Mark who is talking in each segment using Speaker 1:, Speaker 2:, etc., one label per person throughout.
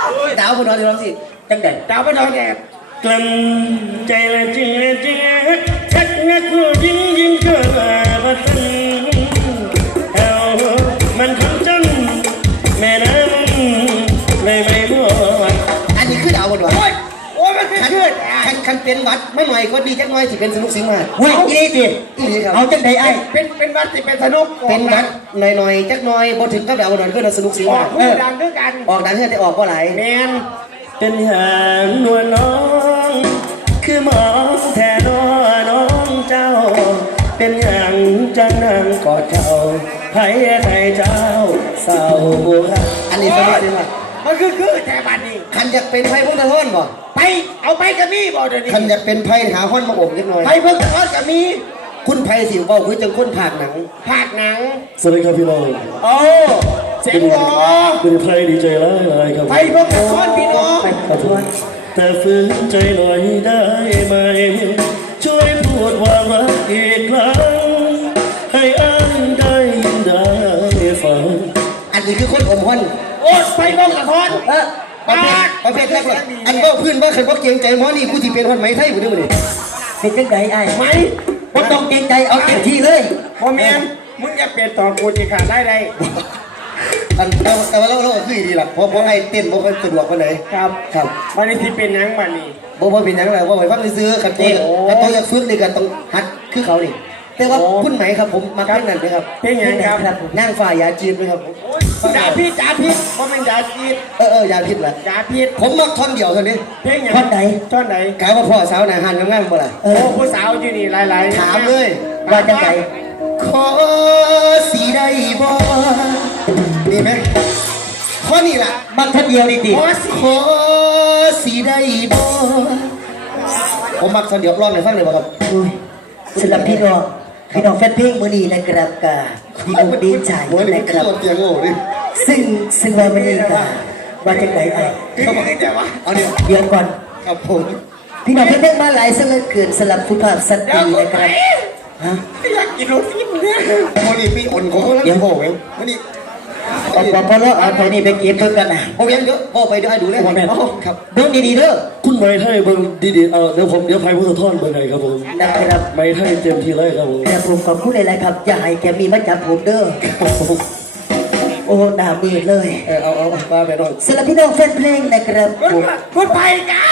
Speaker 1: ดาวพนอนอยู่ร้องสิจังเด็ดดาวพนอนแก
Speaker 2: กลั่นใจละเจ๊เจ๊ชักงักยิ้มยิ้มเกิดมาทันเอามันทำจนแม่น้ำเลยไม่พอ
Speaker 1: อันนี้คือดาวพนอน
Speaker 3: โอ้ยมันคือ
Speaker 1: คันเป็นวัดไม่หน่อยก็ดีจักหน่อยสิเป็นสนุกสิงมา
Speaker 3: เฮ้ยอีนี่ดิ
Speaker 1: อีนี่ครับ
Speaker 3: เอาจังไดไอ้
Speaker 1: เป็นวัดสิเป็นสนุกเป็นวัดหน่อยจักหน่อยพอถึงก็ดาวพนอนก็สนุกสิงมา
Speaker 3: ดังด้วยกัน
Speaker 1: ออกดังเพื่อจะออกก็ไหล
Speaker 3: แมน
Speaker 2: เป็นหางนวลน้องคือมองแทนน้องเจ้าเป็นอย่างจังนางกอดเจ้าไผ่ไผ่เจ้าเศร้าบัว
Speaker 1: อันนี้สนุกสิมา
Speaker 3: มันคือแถบานนี่
Speaker 1: คันอยากเป็นไพ่พวกตะท้อนบ่
Speaker 3: ไปเอาไปกับมีบ่เดี๋ยวนี้
Speaker 1: คันอยากเป็นไพ่หาห้อนมาอบนิดหน่อย
Speaker 3: ไปเพิ่งตะก้อนกับมี
Speaker 1: คุณไพ่สิว่าคุยจังคนผากหนัง
Speaker 2: สวัสดีครับพี่น้อง
Speaker 3: โอ้เสียงหวอ
Speaker 2: เป็นไพ่ดีใจร้ายครับ
Speaker 3: ไปเพิ่งตะก้อนพี่น้อง
Speaker 1: ขอโทษ
Speaker 2: แต่ฝืนใจหน่อยได้ไหมช่วยพูดว่ารักอีกครั้งให้อ้ายได้ยินได้ฟัง
Speaker 1: อันนี้คือคนอมห้อน
Speaker 3: โอ้ไปเพิ่งตะก้อน
Speaker 1: ประเภทแรกเลยอันก็พื้นว่าเคยบอกเกรงใจหมอนี่กูที่เป็นคนไหมไทยกูด้วยมั้ย
Speaker 3: เป็นจังไดไอ้
Speaker 1: ไหม
Speaker 3: บ่ต้องเกรงใจเอาเต็มที่เลย
Speaker 1: บ่แม่น
Speaker 3: มึงจะเปลี่ยนต่อกูที่ขาดได้
Speaker 1: อันแต่ว่าเราคือดีล่ะเพราะไอ้เต้นบ่ค่อยสะดวกปานใดครับ
Speaker 3: วันนี้ที่เป็นยังมันนี่
Speaker 1: บ่เป็นหยังแล้วว่าไว้ฟังซื้อคันโตอยากฝึกนี่ก็ต้องหัดคือเขานี่แต่ว่าคุณไหนครับผมมาเพลงนั้นนะครับ
Speaker 3: เพลงยังครับ
Speaker 1: นั่งฝ่ายยาจีนไหมครับ
Speaker 3: จ่าพิษเพราะเป็นจ่าพิษ
Speaker 1: ยาพิษเหรอ
Speaker 3: จ่าพิษ
Speaker 1: ผมมักท่อนเดียวเท่านี้
Speaker 3: เพลงยัง
Speaker 1: ท่อนไหนกล่าวว่าพ่อสาวหน้าหันงามๆบ่ล่ะ
Speaker 3: ผู้สาวอยู่นี่หลาย
Speaker 1: ถามเลยว่าจังไงขอสีได้บ่ดีไหมข้อนี้ล่ะ
Speaker 3: มักท่อนเดียวดี
Speaker 1: ขอสีได้บ่ผมมักท่อนเดียวร้องให้ฟังเลยบ่ครับ
Speaker 3: สำหรับพี่น้องแฟนเพลงมือนี้นะครับกาดีอกดีใจนะครับซึ่งว่ามือนี้กาว่าจะไหนไอ้
Speaker 1: เอาเ
Speaker 3: ดี๋ยวก่อน
Speaker 1: ครับผม
Speaker 3: พี่น้องแฟนเพลงมาหลายเสลือเกินสำหรับสุภาพสตรีนะครับ
Speaker 1: ฮะอยากกินรสฟินเนี่ยมือนี้มีอ่อนของแล้วโอ้โหมือนี้
Speaker 3: พอแล้วเอาไปนี่ไปเก็บเพิ่มกันนะ
Speaker 1: โอ้ยังเยอะพ่อไปเดี๋ยวให้ดูเลย
Speaker 3: ครับดูดีๆเด้อ
Speaker 2: คุณไม้ไทยเบิ่งดีๆเดี๋ยวไพ่พุทธทอนเบิ่งไงครับผม
Speaker 3: นะครับ
Speaker 2: ไม้ไทยเต็มทีเลยครับผม
Speaker 3: แต่ผมขอบคุณหลายๆครับอย่าให้แกมีมาจับผมเด้อโอ้หน้ามืดเลย
Speaker 1: เอาว่าไปหน่อย
Speaker 3: สำหรับพี่น้องแฟนเพลงนะครับพูดไปกัน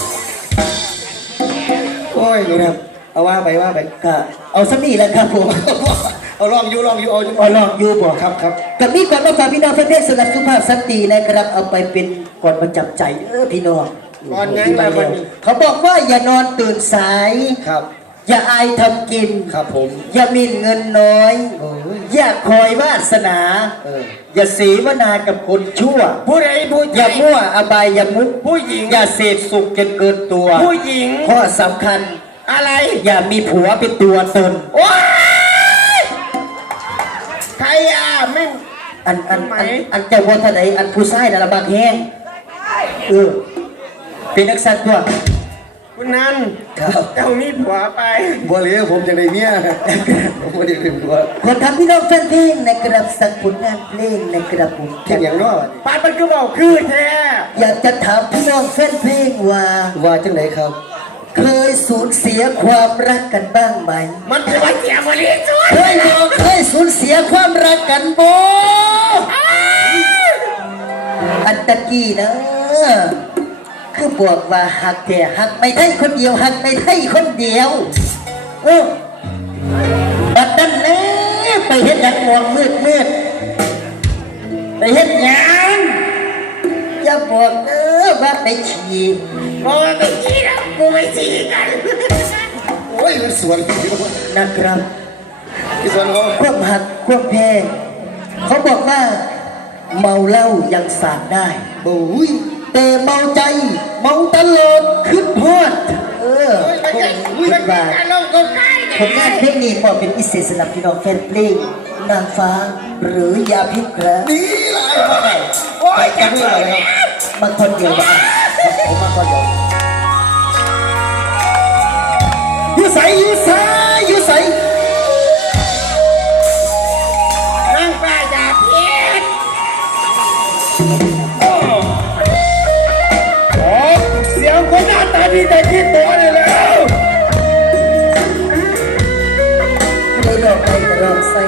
Speaker 1: โอ้ยนะครับเอาว่าไป
Speaker 3: ก็เอาสักนี่แหละครับผม
Speaker 1: เอาลองอยู่
Speaker 3: ลองอยู่บ่
Speaker 1: ครับ
Speaker 3: กับนี้ก่อนมาฝากพี่น้องแฟนเพลงสำหรับสุภาพสตรีนะครับเอาไปเป็นก่อนประจับใจพี่น้อง
Speaker 1: ก่อนงั้นเลยวันนี้
Speaker 3: เขาบอกว่าอย่านอนตื่นสาย
Speaker 1: ครับ
Speaker 3: อย่าอายทำกิน
Speaker 1: ครับผม
Speaker 3: อย่ามีเงินน้อยอย่าคอยวาสนาอย่าสีวนากับคนชั่ว
Speaker 1: ผู้ใดผู้
Speaker 3: อย่ามั่วอบายอย่ามุก
Speaker 1: ผู้หญิง
Speaker 3: อย่าเสพสุขจนเกินตัว
Speaker 1: ผู้หญิง
Speaker 3: ข้อสำคัญ
Speaker 1: อะไร
Speaker 3: อย่ามีผัวเป็นตัวตน
Speaker 1: ว้าใครไม่
Speaker 3: อันเจ้าวัวท่าไหนอันผู้ชายน่ะระบาดแห้งเป็นนักสัตว์ตัว
Speaker 1: คุณนันเจ้ามีผัวไป
Speaker 2: บัวเลี้ยผมจะได้เมียผมไม่ได้เป็นผัว
Speaker 3: คนทำพี่น้องแฟนเพลงในกระดับสักผลงานเพลงในกระดับผม
Speaker 1: แค่อย่างน้อย
Speaker 3: ปานมันก็บอกคือแท้อยากจะถามพี่น้องแฟนเพลง
Speaker 1: ว่าจังไหนครับ
Speaker 3: เคยสูญเสียความรักกันบ้างไหม
Speaker 1: มันจะมาเสียมาลิ้นจุด
Speaker 3: เคยสูญเสียความรักกันบ่อันตะกี้นะคือบอกว่าหักแต่หักไม่ได้คนเดียวหักไม่ได้คนเดียวบัดนั้นแน่ไปเห็นอย่างมองมืดไปเห็นอย่างอย่าบอกว่าไปฉี่
Speaker 1: ไปฉี่นะกูไม่ฉี่กันโอ้ยมันสวน
Speaker 3: นะครับ
Speaker 1: ที่สวนเขา
Speaker 3: ควบหักควบแพ้เขาบอกว่าเมาเหล้ายังสาดได้
Speaker 1: โอ้ย
Speaker 3: แต่เมาใจเมาตลอดขึ้นพอด
Speaker 1: คิดว่า
Speaker 3: ผลงานเพลงนี้พอเป็นพิเศษสำหรับพี่น้องแฟนเพลงนางฟ้าหรือยาพิษครับ
Speaker 1: นี่อะไรโอ้ยจะพูดอะไรครับ
Speaker 3: มาคนเดียวบ้าง
Speaker 1: ผมมาคนเดียว
Speaker 3: อยู่ใส่
Speaker 1: นางฟ้ายาพิษ
Speaker 2: มีแต่คิดตัวเลยแล้ว
Speaker 3: ไม่ได้ดอกไปกระดอกใส่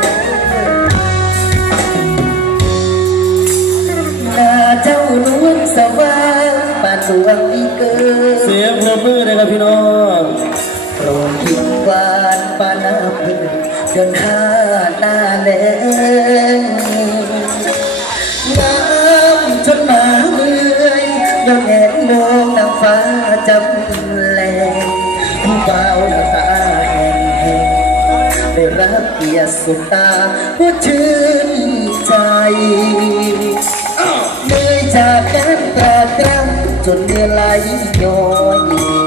Speaker 3: หน้าเจ้านวลสว่างปานดวงอีเกิน
Speaker 2: เสียงปรบมือเลยครับพี่น้อง
Speaker 3: โปรดคิดหวานปานน้ำพึ่งเดินหาหน้าแลงน้ำจนมาเมื่อยย้อนแอบมองนางฟ้าจำแลงผู้เบาหน้าตาแห้งแห้งได้รับเกียรติสุดตาผู้ชื่นใจเหนื่อยจากการตรากตรำจนเหนื่อยไหลย้อย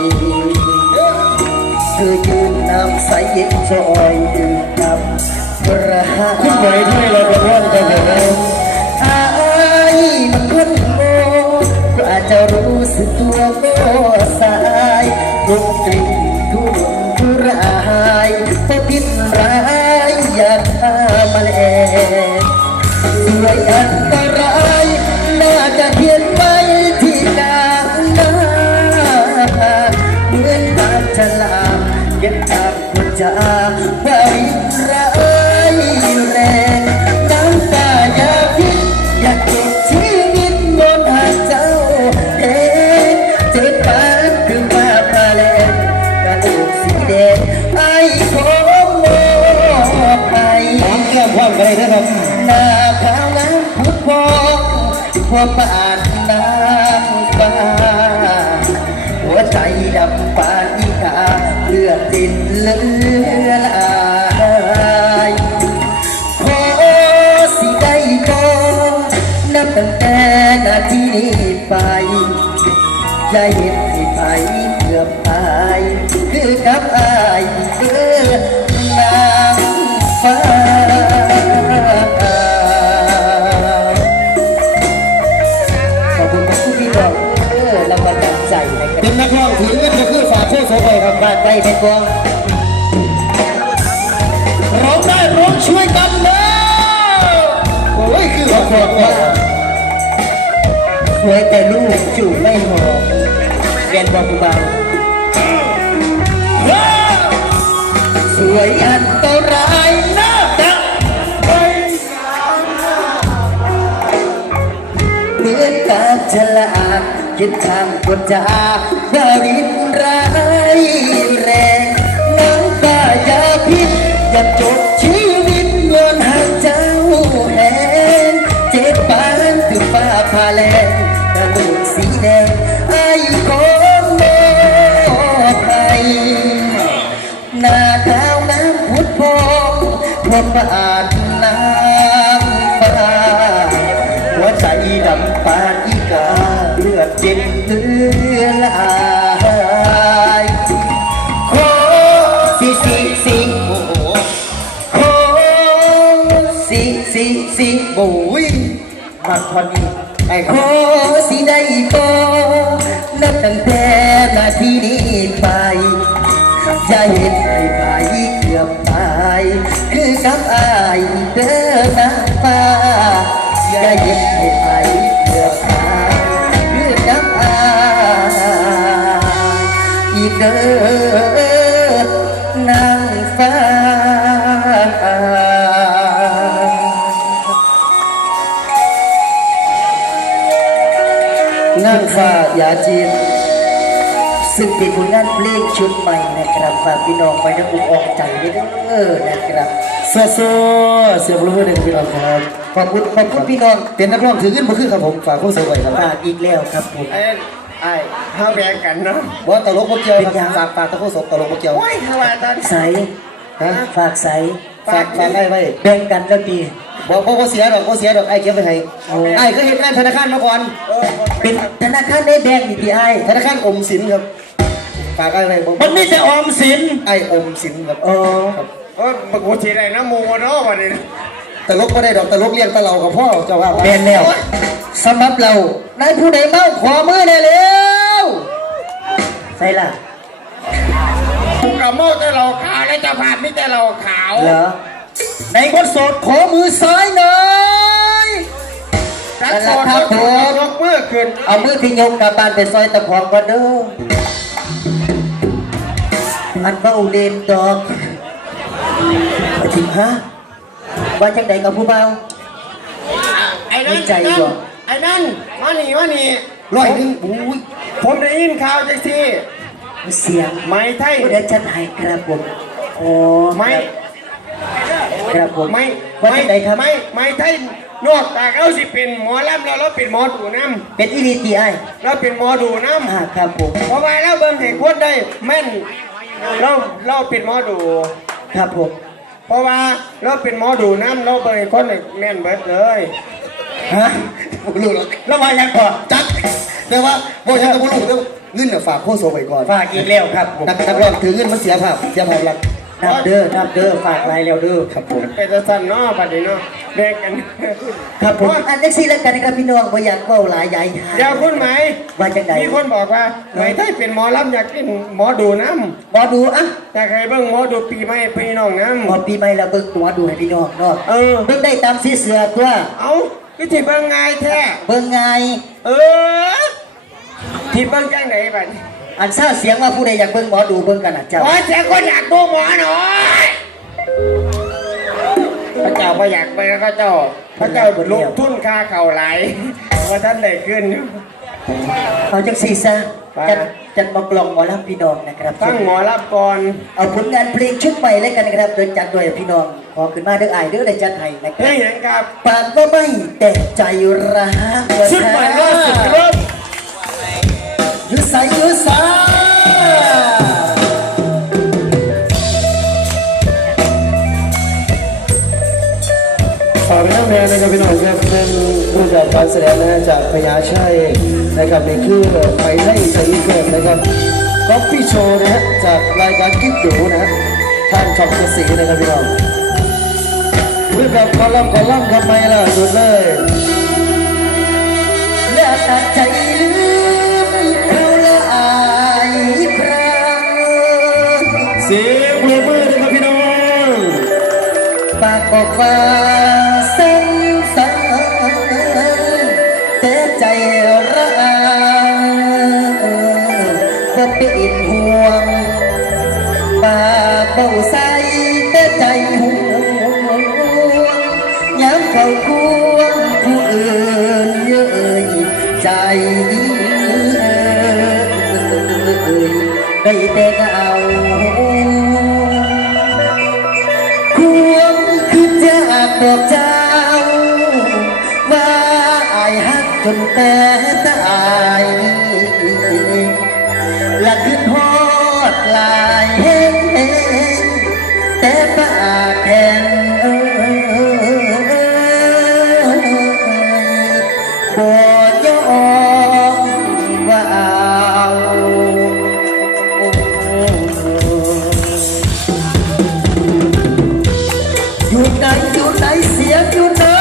Speaker 3: เธอยืนน้ำใสเย็นจอยดื่มน้ำกระหาย
Speaker 2: คุณหมายที่เราประท้วงกันแล้ว
Speaker 3: อายมันคนโง่ก็อาจจะรู้สึกตัวก็สายรุกกลิ่นทุรนทุรายเพราะพิษร้ายอยากฆ่าแมลงสวยอันตรายน่าจะเขียนไว้ที่กลางน้ำเหมือนตามฉลามเย็นตามหัวใจบริร้ายแรงน้ำตายาพิษอยากเก็บชีวิตบนหาดเจ้าเองเจ็บปานคือมาพาแลงกระโหลกสีแดงไอ้ของโมไป
Speaker 2: หอมแก้มพร้อมกันเลยนะครับ
Speaker 3: หน้าขาวน้ำพุดพองพวปานน้ำฟ้าหัวใจดำปานอีกาเลือดติดเลือลายขอสิได้ก็นับตั้งแต่นาทีนี้ไปอย่าเห็นให้ไปเกือบตายคือกับอายนางฟ้าขอบคุณพี่น้องรางวัลน้ำใจนะครับ
Speaker 2: เป็นนักร้องถือเงินก็คือฝากโคตรโสไปครับ
Speaker 3: บ้านใกล้เป็นกอง
Speaker 2: ร้องได้ร้องช่วยกันนะโอ้ยคือขอบคุณว่า
Speaker 3: สวยแต่ลูกจูบไม่หอมเรียนบอกกูเบาสวยอันตรายนะจ๊ะเหมือนการฉลาดคิดทางกดจาบรินร้ายแรงน้ำตายาพิษอย่าจบชีวิตเงินหางเจ้าแหงเจ็บปานถึงฟ้าพาแลงกระดูกสีแดงไอ้ของโมไทยหน้าขาวน้ำพุดพองพวกอาดน้ำฟ้าหัวใจดำปานอีกาเลือดเย็นเลือลายขอสิโอ้โหขอสิโอ้ยมันพอดีไอ้ขอสิได้ก็นับตั้งแต่นาทีนี้ไปอย่าเห็นให้ไปเกือบตายคือกับอายเด้อน้ำฟ้าอย่าเห็นให้ไปเกือบตายคือกับอายอีกเด้อนางฟ้า นางฟ้ายาจีนซึ่งเป็นผลงานเพลงชุดใหม่นะครับฝากพี่น้องไปทั้งอกออกใจด้วยเด้อนะครับ
Speaker 2: โซโซเสียงปรบมือเลยครับพี่น้องครับ
Speaker 3: ขอบคุณพี่น้อง
Speaker 2: เป็นนักร้องถือเงินมาคือครับผมฝากโคตรโสไปครับ
Speaker 3: ฝากอีกแล้วครับผม
Speaker 1: ไอ้ข้าวแบงกันเนาะ
Speaker 2: บอกตลกโมเกียวครับฝากตะโคตรโสตลกโมเกียว
Speaker 1: โอ้ยทำไมตอน
Speaker 3: ใส
Speaker 2: ฮะ
Speaker 3: ฝากใส
Speaker 2: ฝากได้ไว้
Speaker 3: แบ่งกันแล้วดี
Speaker 2: บอกพ่อเสียดอกไอ้เก็บไปให้ไอ้ก็เห็นงานธนาคารมาก่อน
Speaker 3: เป็นธนาคารได้แบ่งนี่พี่ไอ้
Speaker 2: ธนาคารอมสินครับฝากไอ้ไว้
Speaker 4: มันมีแต่ออมสิน
Speaker 2: ไอ้อมสินครับ
Speaker 3: อ๋อ
Speaker 1: โอ้ยบักกูทีไรนะโมเนาะวันนี้
Speaker 2: ตลกก็ได้ดอกตลกเลี้ยงตะเหลากับพ่อเจ้าว่า
Speaker 3: แบ่งแล้วสำหรับเรานายผู้ใดเมาขอมือได้แล้วใส่ล่ะ
Speaker 1: กูกับโม่แต่เราขาวและเจะผ่านไม่แต่เราขาว
Speaker 3: เหรอ
Speaker 4: ในคนโสดขอมือซ้ายหน่อย
Speaker 1: จัดโซนยกมือขึ้น
Speaker 3: เอามือที่ยกกลับบ้านไปซอยตะพองก่อนเด้ออันเบ้าเล่นดอกจริงฮะว่าจังใดกับผู้เบา
Speaker 2: ไอ้นั่น
Speaker 3: ใจบ่
Speaker 2: ไอ้นั่นมานี่
Speaker 1: ร้อยหนึงอุ้ย
Speaker 2: ผมได้ยินข่าวจากที่
Speaker 3: เสียง
Speaker 2: ไม้ไทย
Speaker 3: เดี๋ยวจัดให้ครับผมโอ้
Speaker 2: ไม้
Speaker 3: ครับผม
Speaker 2: ไม้
Speaker 3: ว่าจังใดครับ
Speaker 2: ไม้ไทยนอกจากเราสิเป็นหมอลำแล้วเราเป็นหมอดูน้
Speaker 3: เป็นอีลีตีไอ
Speaker 2: ำเราเป็นหมอดูน้ำ
Speaker 3: ครับผม
Speaker 2: เพราะว่าเราเบิ่งเห็นคนได้แม่นเราเป็นหมอดู
Speaker 3: ครับผม
Speaker 2: เพราะว่าเราเป็นหมอดูน้ำเราเบิ่งเห็นคนได้แม่นเบิดเลย
Speaker 1: ฮะบ่รู้หรอกแล้วมายังก่อนจักแต่ว่าบ่ยังกับบ่รู้แต่ว่าเงินน่ะฝากโคโซไว้ก่อน
Speaker 3: ฝากอีกแล้วครับผม
Speaker 1: นักร้องถือเงินมันเสียภาพลักษณ์
Speaker 3: นับเด้อฝากไว้แล้วเด้อครับผม
Speaker 2: เป็นจะสั่นเนาะบัดนี้เนาะแบ่งกัน
Speaker 3: ครับผมอันนี้สิแล้วกันนะครับพี่น้องบ่อยากเว้าหลายใหญ่
Speaker 2: เดี๋ยวคุณไหม
Speaker 3: ว่าจังใด
Speaker 2: มีคนบอกว่าไหมไทยเป็นหมอลำอยากเป็นหมอดูน้
Speaker 3: หมอดูอ่ะ
Speaker 2: ำอยากให้เบิ่งหมอดูปีใหม่ปีน้องน้
Speaker 3: หมอปีใหม่แล้วเบิ่งตัวดูให้พี่น้องเนาะ
Speaker 2: ำเออ
Speaker 3: เบิ่งได้ตามสีเสือตัว
Speaker 2: เอาคือที่เบิ่งง่ายแท้
Speaker 3: เบิ่งไง
Speaker 2: เออที่เบิ่งจังไหนบัดนี้
Speaker 3: อันซ่าเสียงว่าผู้ใดอยากเบิ่งหมอดูเบิ่งกันนะเจ้า
Speaker 2: ขอเสียคนอยากดูหมอหน่อยพระเจ้าก็อยากไปพระเจ้าลงทุนค่าเข่าไหลว่าท่านได้ขึ้นอยู่
Speaker 3: เอาจังสีซะ
Speaker 2: ไป
Speaker 3: จัดมากลองหมอลำพี่น้องนะครับ
Speaker 2: ตั้งหมอรับก่อน
Speaker 3: เอาผลงานเพลงชุดใหม่แล้วกันนะครับโดยจัดโดยพี่น้องขอขึ้นมาเด้ออายเด้อได้จัดให้นะค
Speaker 2: เฮ้
Speaker 3: รับ
Speaker 2: ยเห็นครับ
Speaker 3: ปากก็ไม่แต่ใจรัก
Speaker 2: ชุดใหม่ล่าสุดครับ
Speaker 3: ยุสายยุสา
Speaker 1: ฝากไปนั่งแทนนะครับพี่น้องครับเป็นผู้จัดการแสดงนะจากพญาชัยนะครับนี่คือไฟไล่ใจเกิดนะครับก๊อปปี้โชว์นะฮะจากรายการกิ๊กดูนะฮะทางช่องเจ็ดสีนะครับพี่น้องเพื่อกับคอลัมน์ครับไม่ล่ะสุดเลย
Speaker 3: และตัดใจลืมเขาละอายครั้ง
Speaker 1: เสียงปรบมือนะครับพี่น้อง
Speaker 3: ปากบอกว่าสั้นสั้นแต่ใจระอาก็เป็นห่วงปากเบาใสแต่ใจห่วงย้ำเขาควงผู้อื่นเย้ยใจได้แต่เอาควงคือจากบอกเจ้าว่าอายหักจนแต่ตายละขึ้นฮอดลายเห็นแต่ปากแข็งบ่ยอมว่าเอาอยู่ไหนเสียงอยู่ไหน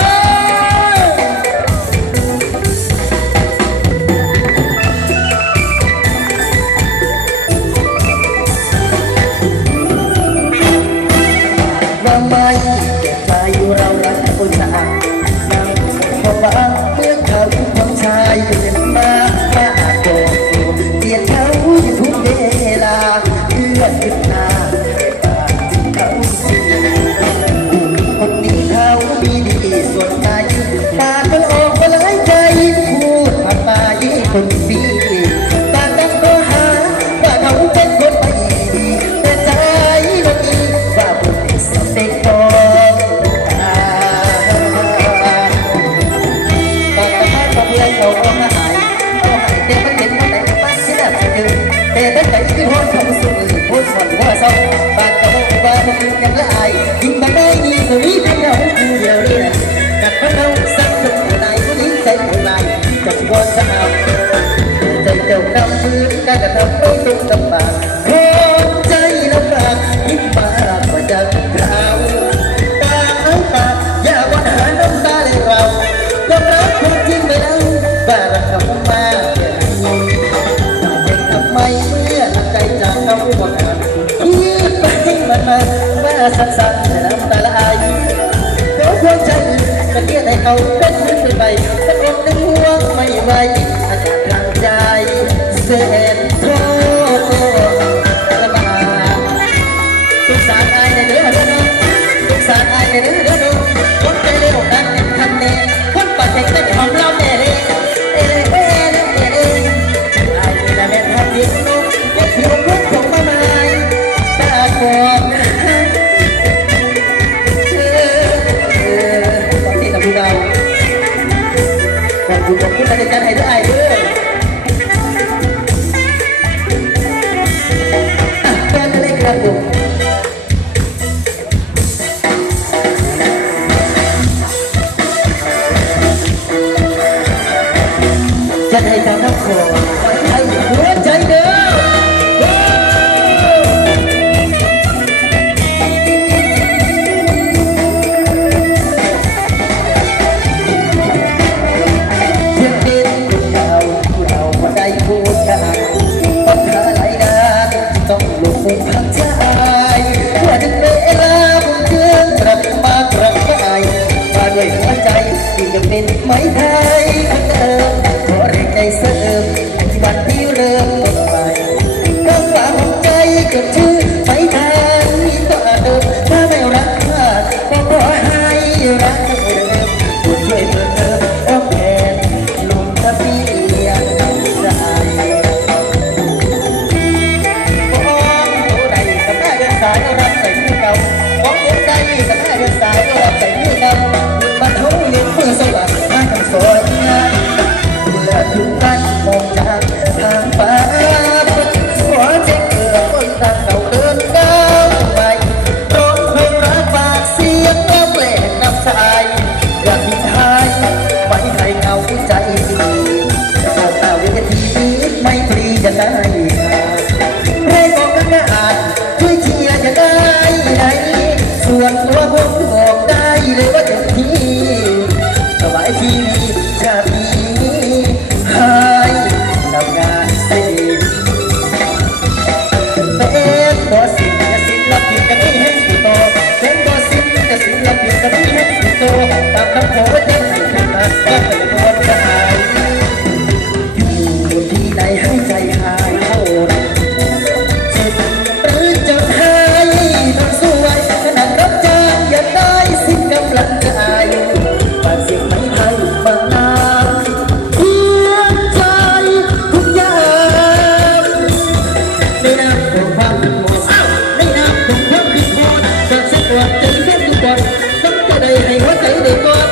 Speaker 3: ว่าไม่เก็บใจอยู่เรารักคนสะอาดนั่งพอฟังเมื่อเขาของชายเป็นมาโกรธเกลียดเขาอยู่ทุกเวลาเพื่อนขึ้นหน้าปากเขาสิคนนี้เขามีดีส่วนใจปากมันออกมาหลายใจพูดผ่านมาคนปีปากกันก็หาว่าเขาเป็นคนไม่ดีแต่ใจเราดีว่าคนที่สเต็กพอปากกระพาดกับเพื่อนเขาเอามาหายแต่มันเห็นว่าไหนมันเสียไปถึงแต่ตั้งใจที่ห้องของสูงพูดผ่อนว่าเศร้าปากกระบอกว่ามันยังละอายยิ่งมาได้ดีกว่านี้เป็นเราคือเดียวเนี่ยกัดพระเราสักคนไหนผู้นี้ใจคนไหนจะวอนสะอาดใจเจ้ากำมือการกระทำไม่ตรงกับปากขอใจลำบากยิ่งมากกว่าจะเราตาเอาปากอย่าวันหาน้ำตาเลยเรายอมรับความจริงไปแล้วว่าเราทำมาทำไมเมื่อใจจากเขาหมดยืดไปมันว่าสั้นๆแต่น้ำตาละอายเขาควรใจจะเรียกให้เขาเป็นขึ้นไปสักคนหนึ่งห่วงไม่ไหวอาการทางใจเส้นโทษระบาดให้ด้วยเด้อเดินเลยครับผมจะให้ตามน้ำโขงให้หัวใจเด้อต้องหลบมุมพักใจว่าถึงเวลาผมเดินกลับมากลับไปมาด้วยหัวใจที่ยังเป็นไม้ไทยคนเดิมขอแรงใจเสริมวันที่เริ่มต้นใหม่ก็ฝากหัวใจกับชื่อไม้ไทยต่อเดิมถ้าไม่รักมากก็ขอให้รักเท่าเดิมคุณช่วยเปิดเติมอ้อมแขนลงทะเบียนใจสายรับใส่ที่เก่าของตัวใจกับแม่เดินสายรับใส่ที่เก่าบ้านเขาเลี้ยงเพื่อสว่างทางกันสวยงามเมื่อถึงบ้านมองจากทางฟ้าหัวใจเกิดคนทางเก่าเดินก้าวไปร้องเพลงรักฝากเสียงน้ำแหลกน้ำชายอยากมีชายไว้ให้เงาใจดีบอกเอาเวทีนี้ไม่ฟรีจะได้เพลงของนักอ่านช่วยเชียร์จะได้ไหนส่วนตัวผมบอกได้เลยว่าเต็มที่สบายทีวีชาบีให้ทำงานเสร็จเป็นตัวสิ่งจะศิลปินกันนี่ให้สุดโตเป็นตัวสิ่งจะศิลปินกันนี่ให้สุดโตตามคำขอว่าจะให้ขึ้นมา